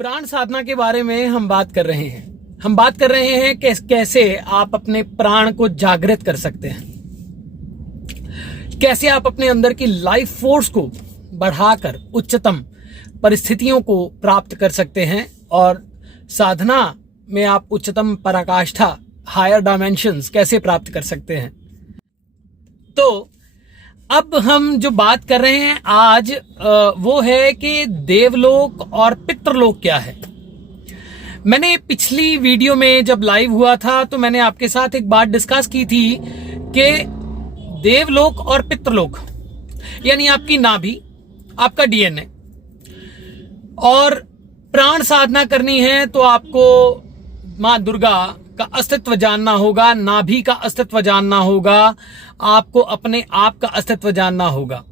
प्राण साधना के बारे में हम बात कर रहे हैं। हम बात कर रहे हैं कि कैसे आप अपने प्राण को जागृत कर सकते हैं, कैसे आप अपने अंदर की लाइफ फोर्स को बढ़ाकर उच्चतम परिस्थितियों को प्राप्त कर सकते हैं और साधना में आप उच्चतम पराकाष्ठा, हायर डायमेंशंस कैसे प्राप्त कर सकते हैं। तो अब हम जो बात कर रहे हैं आज वो है कि देवलोक और पितृलोक क्या है। मैंने पिछली वीडियो में जब लाइव हुआ था तो मैंने आपके साथ एक बात डिस्कस की थी कि देवलोक और पितृलोक यानी आपकी नाभि, आपका डीएनए, और प्राण साधना करनी है तो आपको माँ दुर्गा का अस्तित्व जानना होगा, नाभि का अस्तित्व जानना होगा, आपको अपने आप का अस्तित्व जानना होगा।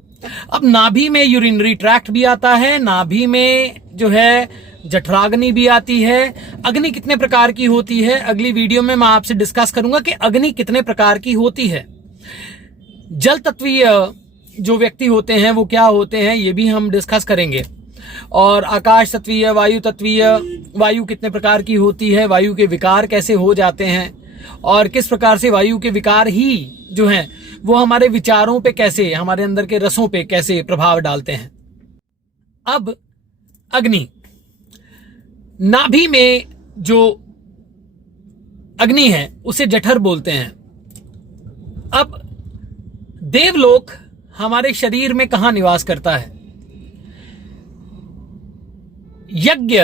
अब नाभि में यूरिनरी ट्रैक्ट भी आता है, नाभि में जो है जठराग्नि भी आती है। अग्नि कितने प्रकार की होती है अगली वीडियो में मैं आपसे डिस्कस करूंगा कि अग्नि कितने प्रकार की होती है। जल तत्वीय जो व्यक्ति होते हैं वो क्या होते हैं ये भी हम डिस्कस करेंगे। और आकाश तत्वीय, वायु तत्वीय, वायु कितने प्रकार की होती है, वायु के विकार कैसे हो जाते हैं और किस प्रकार से वायु के विकार ही जो हैं वो हमारे विचारों पे कैसे, हमारे अंदर के रसों पे कैसे प्रभाव डालते हैं। अब अग्नि, नाभि में जो अग्नि है उसे जठर बोलते हैं। अब देवलोक हमारे शरीर में कहां निवास करता है? यज्ञ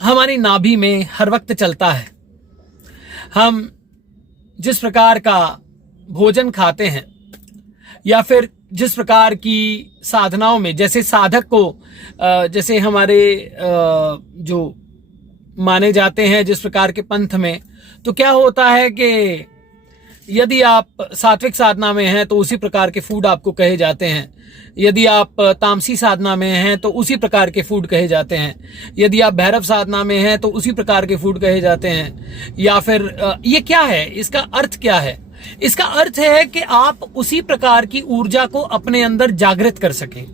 हमारी नाभि में हर वक्त चलता है। हम जिस प्रकार का भोजन खाते हैं या फिर जिस प्रकार की साधनाओं में, जैसे साधक को जैसे हमारे जो माने जाते हैं जिस प्रकार के पंथ में, तो क्या होता है कि यदि आप सात्विक साधना में हैं तो उसी प्रकार के फूड आपको कहे जाते हैं, यदि आप तामसी साधना में हैं तो उसी प्रकार के फूड कहे जाते हैं, यदि आप भैरव साधना में हैं तो उसी प्रकार के फूड कहे जाते हैं। या फिर ये क्या है, इसका अर्थ क्या है? इसका अर्थ है कि आप उसी प्रकार की ऊर्जा को अपने अंदर जागृत कर सकें,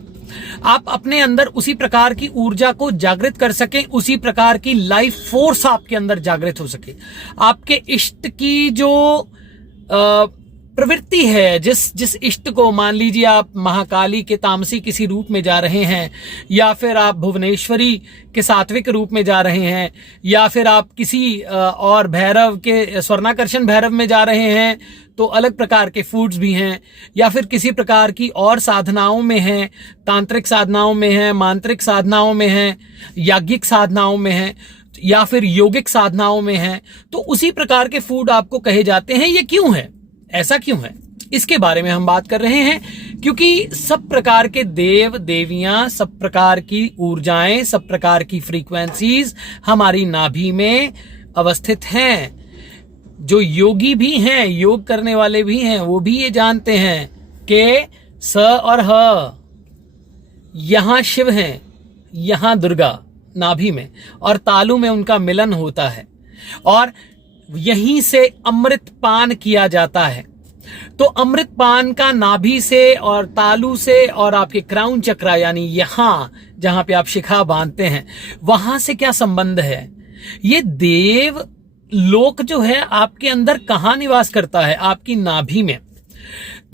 आप अपने अंदर उसी प्रकार की ऊर्जा को जागृत कर सकें, उसी प्रकार की लाइफ फोर्स आपके अंदर जागृत हो सके। आपके इष्ट की जो प्रवृत्ति है, जिस इष्ट को, मान लीजिए आप महाकाली के तामसी किसी रूप में जा रहे हैं, या फिर आप भुवनेश्वरी के सात्विक रूप में जा रहे हैं, या फिर आप किसी और भैरव के स्वर्णाकर्षण भैरव में जा रहे हैं तो अलग प्रकार के फूड्स भी हैं, या फिर किसी प्रकार की और साधनाओं में हैं, तांत्रिक साधनाओं में हैं, मांत्रिक साधनाओं में हैं, याज्ञिक साधनाओं में हैं, या फिर योगिक साधनाओं में हैं, तो उसी प्रकार के फूड आपको कहे जाते हैं। ये क्यों है, ऐसा क्यों है, इसके बारे में हम बात कर रहे हैं। क्योंकि सब प्रकार के देव देवियां, सब प्रकार की ऊर्जाएं, सब प्रकार की फ्रीक्वेंसीज हमारी नाभि में अवस्थित हैं। जो योगी भी हैं, योग करने वाले भी हैं, वो भी ये जानते हैं कि स और ह, यहां शिव हैं, यहां दुर्गा नाभि में, और तालु में उनका मिलन होता है और यहीं से अमृत पान किया जाता है। तो अमृत पान का नाभि से और तालु से और आपके क्राउन चक्रा यानी यहां जहां पे आप शिखा बांधते हैं, वहां से क्या संबंध है? ये देव लोक जो है आपके अंदर कहां निवास करता है? आपकी नाभि में।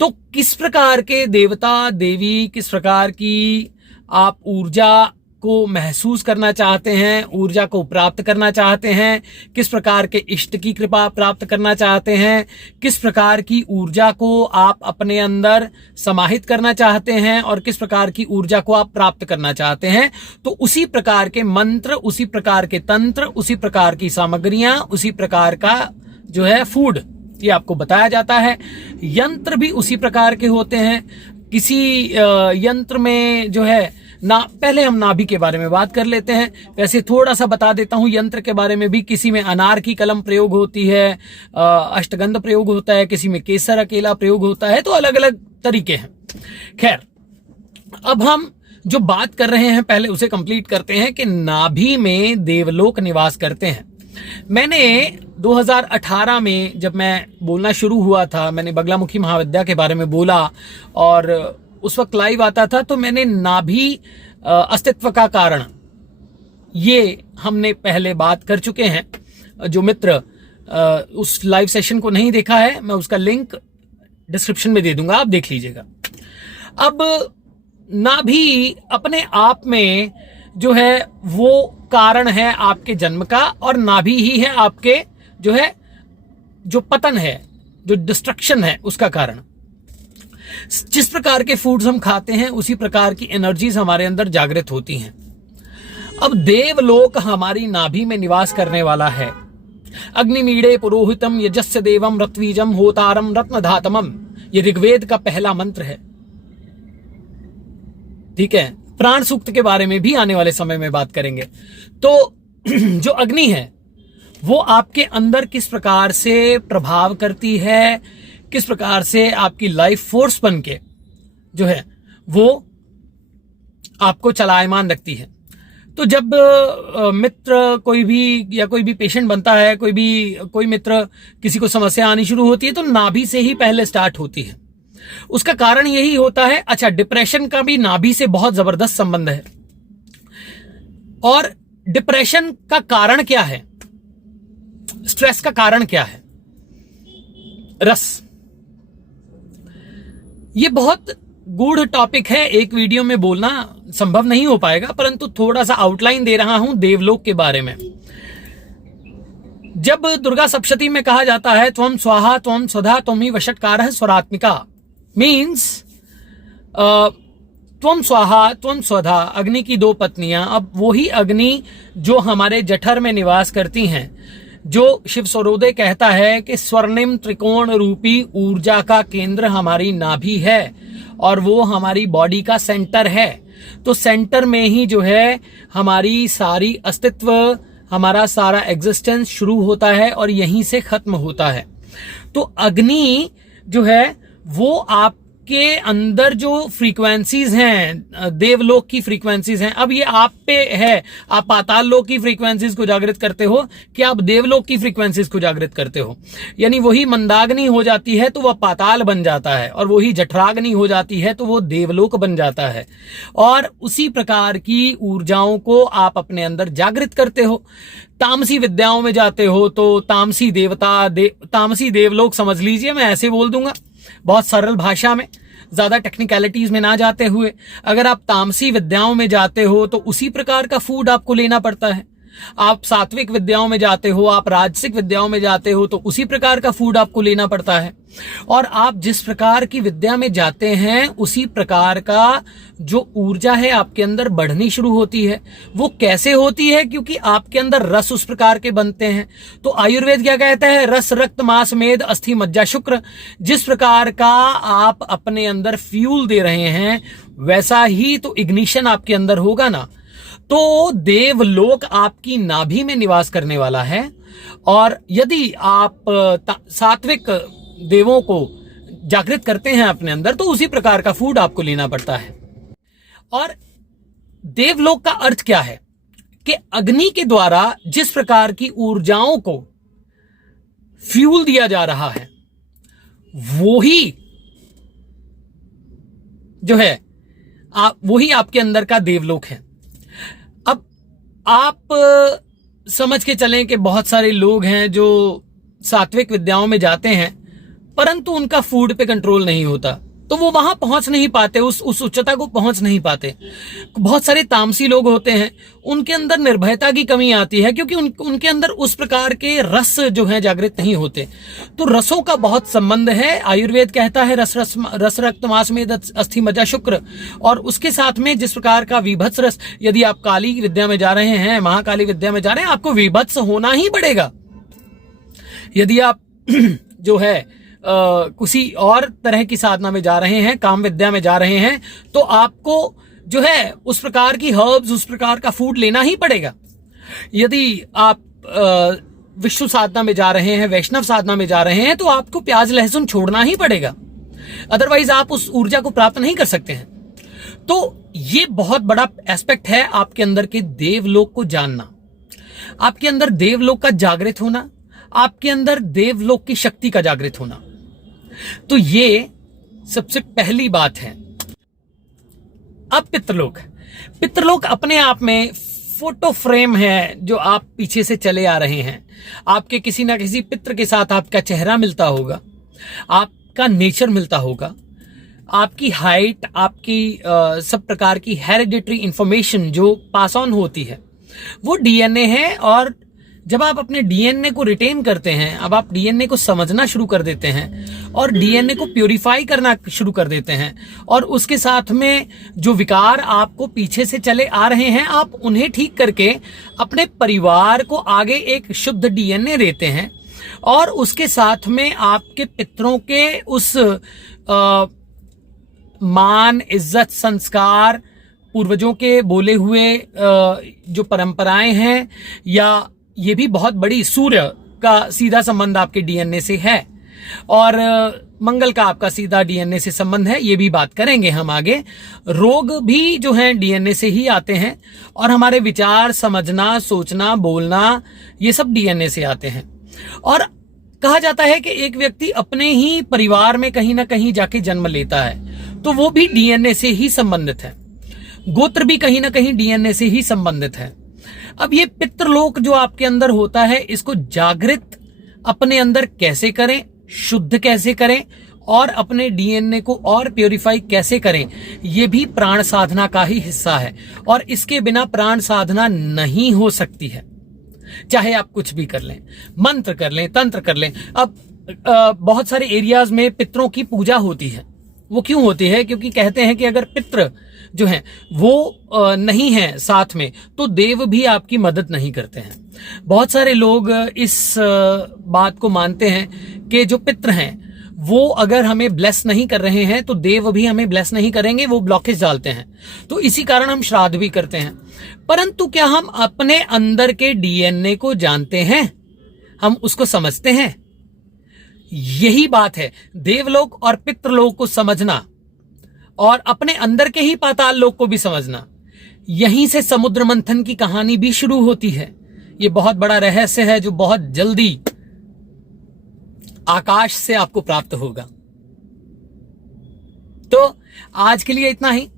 तो किस प्रकार के देवता देवी, किस प्रकार की आप ऊर्जा को महसूस करना चाहते हैं, ऊर्जा को प्राप्त करना चाहते हैं, किस प्रकार के इष्ट की कृपा प्राप्त करना चाहते हैं, किस प्रकार की ऊर्जा को आप अपने अंदर समाहित करना चाहते हैं और किस प्रकार की ऊर्जा को आप प्राप्त करना चाहते हैं, तो उसी प्रकार के मंत्र, उसी प्रकार के तंत्र, उसी प्रकार की सामग्रियां, उसी प्रकार का जो है फूड ये आपको बताया जाता है। यंत्र भी उसी प्रकार के होते हैं। किसी यंत्र में जो है ना, पहले हम नाभि के बारे में बात कर लेते हैं। वैसे थोड़ा सा बता देता हूं यंत्र के बारे में भी। किसी में अनार की कलम प्रयोग होती है, अष्टगंध प्रयोग होता है, किसी में केसर अकेला प्रयोग होता है, तो अलग अलग तरीके हैं। खैर, अब हम जो बात कर रहे हैं पहले उसे कंप्लीट करते हैं कि नाभि में देवलोक निवास करते हैं। मैंने 2018 में जब मैं बोलना शुरू हुआ था, मैंने बगलामुखी महाविद्या के बारे में बोला और उस वक्त लाइव आता था, तो मैंने नाभि अस्तित्व का कारण ये हमने पहले बात कर चुके हैं। जो मित्र उस लाइव सेशन को नहीं देखा है, मैं उसका लिंक डिस्क्रिप्शन में दे दूंगा, आप देख लीजिएगा। अब नाभि अपने आप में जो है वो कारण है आपके जन्म का, और नाभि ही है आपके जो है जो पतन है, जो डिस्ट्रक्शन है, उसका कारण। जिस प्रकार के फूड्स हम खाते हैं उसी प्रकार की एनर्जीज हमारे अंदर जागृत होती हैं। अब देवलोक हमारी नाभि में निवास करने वाला है। अग्निमीड़े पुरोहितम यजस्य देवम रत्वीजम होतारम रत्नधातमम, ये ऋग्वेद का पहला मंत्र है। ठीक है, प्राण सूक्त के बारे में भी आने वाले समय में बात करेंगे। तो जो अग्नि है वो आपके अंदर किस प्रकार से प्रभाव करती है, किस प्रकार से आपकी लाइफ फोर्स बन के जो है वो आपको चलायमान रखती है। तो जब मित्र कोई भी पेशेंट बनता है, कोई मित्र किसी को समस्या आनी शुरू होती है, तो नाभि से ही पहले स्टार्ट होती है। उसका कारण यही होता है। अच्छा, डिप्रेशन का भी नाभि से बहुत जबरदस्त संबंध है। और डिप्रेशन का कारण क्या है, स्ट्रेस का कारण क्या है? रस। ये बहुत गूढ़ टॉपिक है, एक वीडियो में बोलना संभव नहीं हो पाएगा, परंतु थोड़ा सा आउटलाइन दे रहा हूं देवलोक के बारे में। जब दुर्गा सप्तशती में कहा जाता है त्वम स्वाहा त्वम स्वधा त्वम ही वषट्कारः स्वरात्मिका, मीन्स त्वम स्वाहा त्वम स्वधा, अग्नि की दो पत्नियां। अब वही अग्नि जो हमारे जठर में निवास करती हैं, जो शिव स्वरोदय कहता है कि स्वर्णिम त्रिकोण रूपी ऊर्जा का केंद्र हमारी नाभि है और वो हमारी बॉडी का सेंटर है। तो सेंटर में ही जो है हमारी सारी अस्तित्व, हमारा सारा एग्जिस्टेंस शुरू होता है और यहीं से खत्म होता है। तो अग्नि जो है वो आपके अंदर जो फ्रीक्वेंसीज हैं, देवलोक की फ्रीक्वेंसीज हैं, अब ये आप पे है। आप पाताल लोक की फ्रीक्वेंसीज को जागृत करते हो कि आप देवलोक की फ्रीक्वेंसीज को जागृत करते हो। यानी वही मंदाग्नि हो जाती है तो वह पाताल बन जाता है, और वही जठराग्नि हो जाती है तो वो देवलोक बन जाता है। और उसी प्रकार की ऊर्जाओं को आप अपने अंदर जागृत करते हो। तामसी विद्याओं में जाते हो तो तामसी देवता तामसी देवलोक समझ लीजिए, मैं ऐसे बोल दूंगा बहुत सरल भाषा में, ज्यादा टेक्निकलिटीज में ना जाते हुए। अगर आप तामसी विद्याओं में जाते हो तो उसी प्रकार का फूड आपको लेना पड़ता है। आप सात्विक विद्याओं में जाते हो, आप राजसिक विद्याओं में जाते हो तो उसी प्रकार का फूड आपको लेना पड़ता है। और आप जिस प्रकार की विद्या में जाते हैं उसी प्रकार का जो ऊर्जा है आपके अंदर बढ़नी शुरू होती है। वो कैसे होती है? क्योंकि आपके अंदर रस उस प्रकार के बनते हैं। तो आयुर्वेद क्या कहता है? रस रक्त मांस मेद अस्थि मज्जा शुक्र। जिस प्रकार का आप अपने अंदर फ्यूल दे रहे हैं वैसा ही तो इग्निशन आपके अंदर होगा ना। तो देवलोक आपकी नाभि में निवास करने वाला है। और यदि आप सात्विक देवों को जागृत करते हैं अपने अंदर तो उसी प्रकार का फूड आपको लेना पड़ता है। और देवलोक का अर्थ क्या है कि अग्नि के द्वारा जिस प्रकार की ऊर्जाओं को फ्यूल दिया जा रहा है वो ही जो है वही आपके अंदर का देवलोक है। अब आप समझ के चलें कि बहुत सारे लोग हैं जो सात्विक विद्याओं में जाते हैं परंतु उनका फूड पे कंट्रोल नहीं होता, तो वो वहां पहुंच नहीं पाते, उस उच्चता को पहुंच नहीं पाते। बहुत सारे तामसी लोग होते हैं, उनके अंदर निर्भयता की कमी आती है क्योंकि उनके अंदर उस प्रकार के रस जो है जागृत नहीं होते। तो रसों का बहुत संबंध है। आयुर्वेद कहता है रस रक्त मांस में अस्थि मज्जा शुक्र। और उसके साथ में जिस प्रकार का विभत्स रस, यदि आप काली विद्या में जा रहे हैं, महाकाली विद्या में जा रहे हैं, आपको विभत्स होना ही पड़ेगा। यदि आप जो है किसी और तरह की साधना में जा रहे हैं, काम विद्या में जा रहे हैं, तो आपको जो है उस प्रकार की हर्ब्स, उस प्रकार का फूड लेना ही पड़ेगा। यदि आप विष्णु साधना में जा रहे हैं, वैष्णव साधना में जा रहे हैं, तो आपको प्याज लहसुन छोड़ना ही पड़ेगा, अदरवाइज आप उस ऊर्जा को प्राप्त नहीं कर सकते हैं। तो ये बहुत बड़ा एस्पेक्ट है आपके अंदर के देवलोक को जानना, आपके अंदर देवलोक का जागृत होना, आपके अंदर देवलोक की शक्ति का जागृत होना। तो ये सबसे पहली बात है। अब पितृलोक अपने आप में फोटो फ्रेम है जो आप पीछे से चले आ रहे हैं। आपके किसी ना किसी पितृ के साथ आपका चेहरा मिलता होगा, आपका नेचर मिलता होगा, आपकी हाइट, आपकी सब प्रकार की हेरिडिटरी इंफॉर्मेशन जो पास ऑन होती है वो डीएनए है। और जब आप अपने डीएनए को रिटेन करते हैं, अब आप डीएनए को समझना शुरू कर देते हैं और डीएनए को प्यूरिफाई करना शुरू कर देते हैं, और उसके साथ में जो विकार आपको पीछे से चले आ रहे हैं आप उन्हें ठीक करके अपने परिवार को आगे एक शुद्ध डीएनए देते हैं, और उसके साथ में आपके पितरों के उस मान, इज्जत, संस्कार, पूर्वजों के बोले हुए जो परंपराएं हैं, या ये भी बहुत बड़ी सूर्य का सीधा संबंध आपके डीएनए से है, और मंगल का आपका सीधा डीएनए से संबंध है, ये भी बात करेंगे हम आगे। रोग भी जो है डीएनए से ही आते हैं, और हमारे विचार, समझना, सोचना, बोलना, ये सब डीएनए से आते हैं। और कहा जाता है कि एक व्यक्ति अपने ही परिवार में कहीं ना कहीं जाके जन्म लेता है तो वो भी डीएनए से ही संबंधित है। गोत्र भी कहीं ना कहीं डीएनए से ही संबंधित है। अब ये पितृलोक जो आपके अंदर होता है, इसको जागृत अपने अंदर कैसे करें, शुद्ध कैसे करें, और अपने डीएनए को और प्योरीफाई कैसे करें, ये भी प्राण साधना का ही हिस्सा है। और इसके बिना प्राण साधना नहीं हो सकती है। चाहे आप कुछ भी कर लें, मंत्र कर लें, तंत्र कर लें। अब बहुत सारे एरियाज में पितरों की पूजा होती है। वो क्यों होती है? क्योंकि कहते हैं कि अगर पितृ जो हैं वो नहीं है साथ में तो देव भी आपकी मदद नहीं करते हैं। बहुत सारे लोग इस बात को मानते हैं कि जो पितृ हैं वो अगर हमें ब्लेस नहीं कर रहे हैं तो देव भी हमें ब्लेस नहीं करेंगे, वो ब्लॉकेज डालते हैं। तो इसी कारण हम श्राद्ध भी करते हैं। परंतु क्या हम अपने अंदर के डीएनए को जानते हैं? हम उसको समझते हैं? यही बात है, देवलोक और पितृलोक को समझना और अपने अंदर के ही पाताल लोक को भी समझना। यहीं से समुद्र मंथन की कहानी भी शुरू होती है। ये बहुत बड़ा रहस्य है जो बहुत जल्दी आकाश से आपको प्राप्त होगा। तो आज के लिए इतना ही,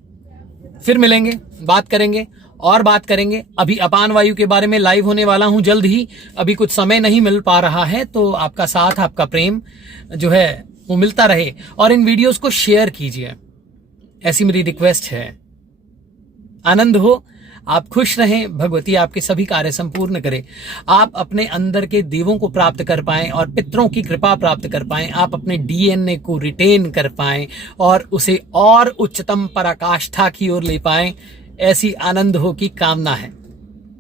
फिर मिलेंगे, बात करेंगे और बात करेंगे। अभी अपान वायु के बारे में लाइव होने वाला हूं जल्द ही। अभी कुछ समय नहीं मिल पा रहा है, तो आपका साथ, आपका प्रेम जो है वो मिलता रहे, और इन वीडियोस को शेयर कीजिए, ऐसी मेरी रिक्वेस्ट है। आनंद हो, आप खुश रहें, भगवती आपके सभी कार्य संपूर्ण करे, आप अपने अंदर के देवों को प्राप्त कर पाएं और पितरों की कृपा प्राप्त कर पाएं, आप अपने डीएनए को रिटेन कर पाएं और उसे और उच्चतम पराकाष्ठा की ओर ले पाएं। ऐसी आनंद हो की कामना है।